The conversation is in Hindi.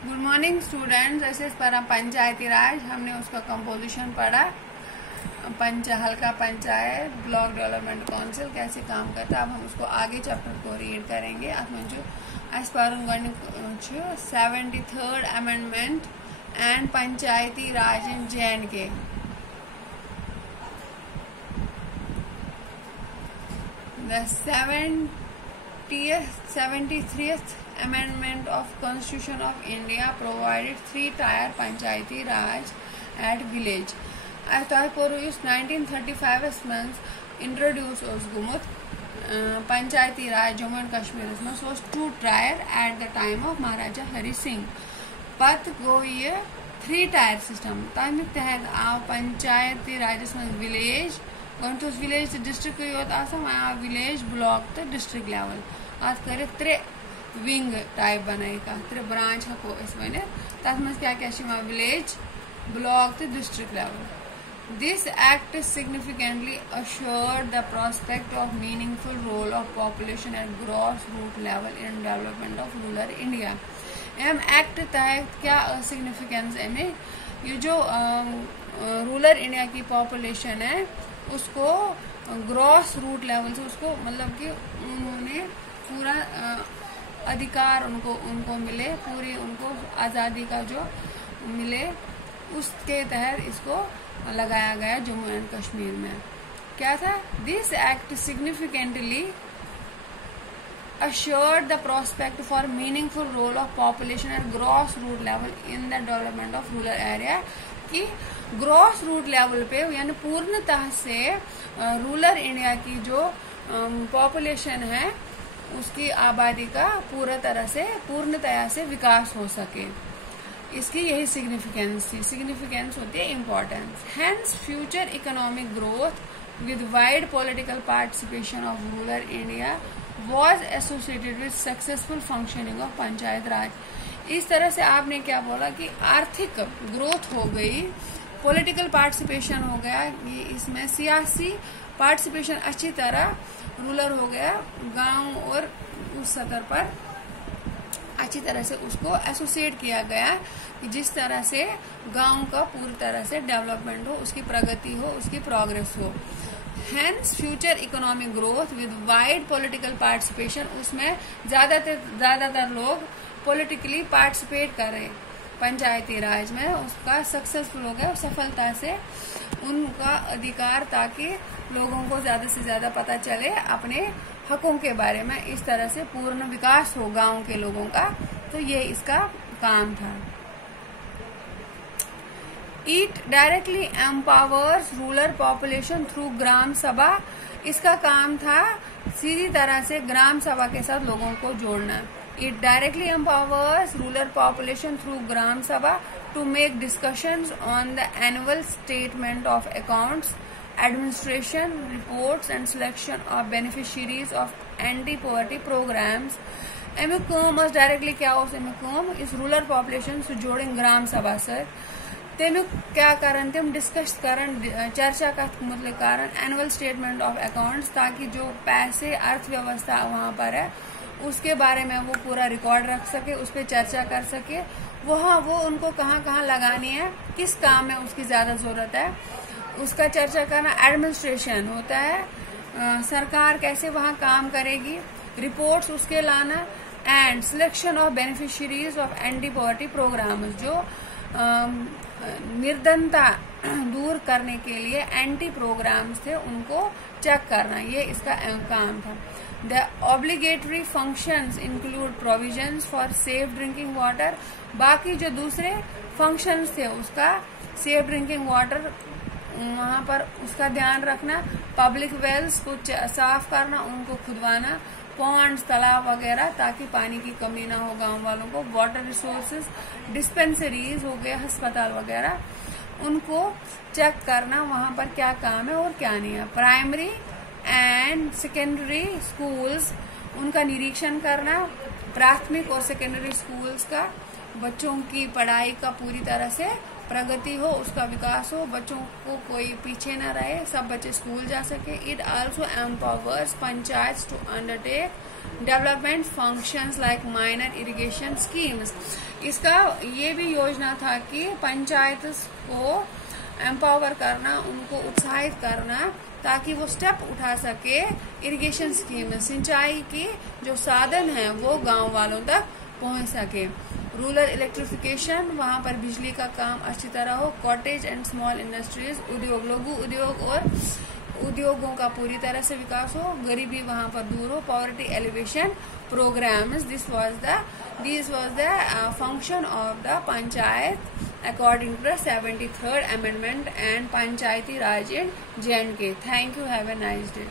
Good morning students. ऐसे पढ़ा पंचायती राज, हमने उसका कंपोजिशन पढ़ा। हल्का पंचायत, ब्लॉक डेवलपमेंट काउंसिल कैसे काम करता है। अब हम उसको आगे चैप्टर को रीड करेंगे। अत में 73rd amendment and Panchayati Raj in J&K। The 73th Amendment of Constitution of India provided 3-tier Panchayati Raj at village. Therefore, 1935 month introduced was Gumut Panchayati Raj Jammu and Kashmir was 2-tier at the time of Maharaja Hari Singh. But go ये 3-tier system. ताकि तहत आप पंचायती राज में village तो विलेज डिस्ट्रिक्ट विलेज ब्लॉक तो डिस्ट्रिक्ट लेवल आज करे 3 विंग टाइप बनाई 3 ब्रांच हको इस वने तथ मज क्या विलेज ब्लॉक तो district level. This act significantly assured the prospect of meaningful role of population at gross root level in development of rural India। Act तहत क्या सिग्निफिकेंस है में ये जो रूरल इंडिया की पॉपुलेशन है उसको ग्रॉस रूट लेवल से उसको मतलब कि उन्होंने पूरा अधिकार उनको मिले, पूरी उनको आज़ादी का जो मिले उसके तहत इसको लगाया गया जम्मू एंड कश्मीर में। क्या था? This act significantly assured the prospect for meaningful role of population at gross root level in the development of rural area कि ग्रॉस रूट लेवल पे यानी पूर्णतः से रूरल इंडिया की जो पॉपुलेशन है उसकी आबादी का पूर्णतया से विकास हो सके। इसकी यही सिग्निफिकेंस होती है importance. Hence future economic growth with wide political participation of rural India was associated with successful functioning of panchayat raj. इस तरह से आपने क्या बोला कि आर्थिक ग्रोथ हो गई, पॉलिटिकल पार्टिसिपेशन हो गया, ये इसमें सियासी पार्टिसिपेशन अच्छी तरह रूरल हो गया, गांव और उस स्तर पर अच्छी तरह से उसको एसोसिएट किया गया कि जिस तरह से गांव का पूरी तरह से डेवलपमेंट हो, उसकी प्रगति हो, उसकी प्रोग्रेस हो। Hence future economic growth with wide political participation, उसमें ज्यादातर लोग पॉलिटिकली पार्टिसिपेट कर रहे पंचायती राज में, उसका सक्सेसफुल हो गया सफलता से उनका अधिकार, ताकि लोगों को ज्यादा से ज्यादा पता चले अपने हकों के बारे में, इस तरह से पूर्ण विकास हो गांव के लोगों का। तो ये इसका काम था। It directly empowers rural population through ग्राम सभा। इसका काम था सीधी तरह से ग्राम सभा के साथ लोगों को जोड़ना। It directly empowers rural population through ग्राम सभा to make discussions on the annual statement of accounts, administration reports and selection of beneficiaries of anti-poverty programs। अमिक डायरेक्टली क्या हो इस रूरल पॉपुलेशन से जोड़ें ग्राम सभा से तेमिक क्या करन तम डिस्कस करन चर्चा का मतलब कारण एनुअल स्टेटमेंट ऑफ अकाउंट्स, ताकि जो पैसे अर्थव्यवस्था वहाँ पर है उसके बारे में वो पूरा रिकॉर्ड रख सके, उस पर चर्चा कर सके, वो उनको कहाँ लगानी है, किस काम में उसकी ज्यादा जरूरत है, उसका चर्चा करना। एडमिनिस्ट्रेशन होता है सरकार कैसे वहाँ काम करेगी, रिपोर्ट्स उसके लाना, and selection of beneficiaries of anti poverty program, जो निर्धनता दूर करने के लिए एंटी प्रोग्राम्स थे उनको चेक करना, ये इसका काम था। The obligatory functions include provisions for safe drinking water. बाकी जो दूसरे फंक्शंस थे उसका सेफ ड्रिंकिंग वाटर वहाँ पर उसका ध्यान रखना, पब्लिक वेल्स को साफ करना, उनको खुदवाना, पॉन्ड्स तालाब वगैरह, ताकि पानी की कमी ना हो गांव वालों को, वाटर रिसोर्सेज, डिस्पेंसरीज हो गए, अस्पताल वगैरह, उनको चेक करना वहां पर क्या काम है और क्या नहीं है। प्राइमरी एंड सेकेंडरी स्कूल्स उनका निरीक्षण करना, प्राथमिक और सेकेंडरी स्कूल्स का बच्चों की पढ़ाई का पूरी तरह से प्रगति हो, उसका विकास हो, बच्चों को कोई पीछे न रहे, सब बच्चे स्कूल जा सके। It also empowers panchayat to undertake development functions like minor irrigation schemes. इसका ये भी योजना था कि पंचायत को एम्पावर करना, उनको उत्साहित करना, ताकि वो स्टेप उठा सके इरिगेशन स्कीम, सिंचाई की जो साधन है वो गांव वालों तक पहुंच सके। रूरल इलेक्ट्रिफिकेशन, वहां पर बिजली का काम अच्छी तरह हो। कॉटेज एंड स्मॉल इंडस्ट्रीज, उद्योग, लघु उद्योग और उद्योगों का पूरी तरह से विकास हो। गरीबी वहां पर दूर हो। Poverty alleviation programs, this was the function of the panchayat according to the 73rd amendment and Panchayati Raj in J&K. Thank you. Have a nice day.